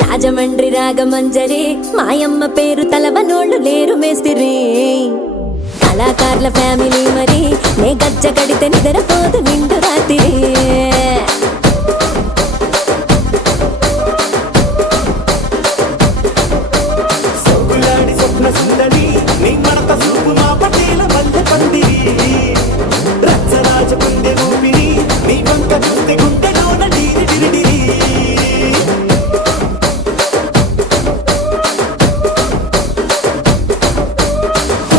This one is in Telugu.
రాజమండ్రి రాగమంజరి మాయమ్మ పేరు తలవనోళ్ళు లేరు మేస్తిరి కళాకారుల ఫ్యామిలీ మరి నే గజ్జ కడితే నిద్రపోదు నిండు రాత్రి